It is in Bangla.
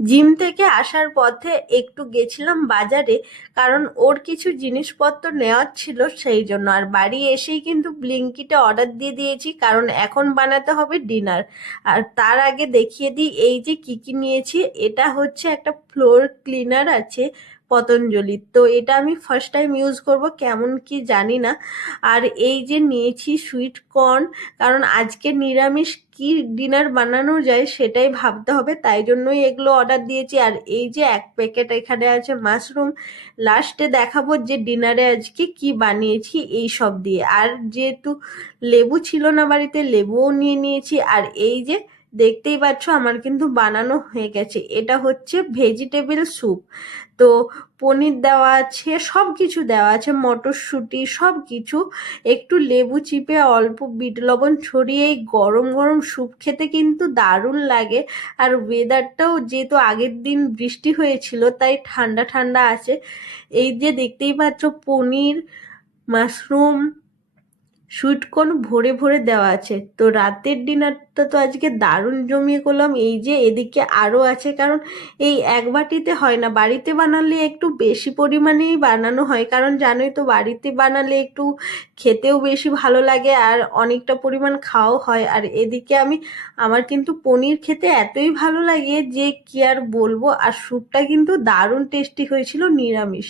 জিম থেকে আসার পথে একটু গেছিলাম বাজারে, কারণ ওর কিছু জিনিসপত্র নেওয়ার ছিল সেই জন্য। আর বাড়ি এসেই কিন্তু ব্লিঙ্কিটে অর্ডার দিয়ে দিয়েছি, কারণ এখন বানাতে হবে ডিনার। আর তার আগে দেখিয়ে দিই এই যে কি কি নিয়েছি। এটা হচ্ছে একটা ফ্লোর ক্লিনার আছে পতঞ্জলির, তো এটা আমি ফার্স্ট টাইম ইউজ করব, কেমন কি জানি না। আর এই যে নিয়েছি সুইট কর্ন, কারণ আজকে নিরামিষ কি ডিনার বানানো যায় সেটাই ভাবতে হবে, তাই জন্যই এগুলো অর্ডার দিয়েছি। আর এই যে এক প্যাকেট এখানে আছে মাশরুম। লাস্টে দেখাবো যে ডিনারে আজকে কি বানিয়েছি এই সব দিয়ে। আর যেহেতু লেবু ছিল না বাড়িতে, লেবুও নিয়ে নিয়েছি। আর এই যে দেখতেই পাচ্ছ আমার কিন্তু বানানো হয়ে গেছে, এটা হচ্ছে ভেজিটেবল স্যুপ। তো পনির দেওয়া আছে, সব কিছু দেওয়া আছে, মটরশুঁটি সব কিছু। একটু লেবু চিপে অল্প বিট লবণ ছড়িয়ে এই গরম গরম স্যুপ খেতে কিন্তু দারুণ লাগে। আর ওয়েদারটাও যেহেতু আগের দিন বৃষ্টি হয়েছিল তাই ঠান্ডা ঠান্ডা আছে। এই যে দেখতেই পাচ্ছ পনির, মাশরুম, সুইটকর্ন ভরে ভরে দেওয়া আছে। তো রাতের ডিনারটা তো আজকে দারুণ জমিয়ে করলাম। এই যে এদিকে আরও আছে, কারণ এই এক বাটিতে হয় না, বাড়িতে বানালে একটু বেশি পরিমাণেই বানানো হয়, কারণ জানোই তো বাড়িতে বানালে একটু খেতেও বেশি ভালো লাগে আর অনেকটা পরিমাণ খাওয়াও হয়। আর এদিকে আমার কিন্তু পনির খেতে এতই ভালো লাগে যে কি আর বলবো। আর স্যুপটা কিন্তু দারুণ টেস্টি হয়েছিল নিরামিষ।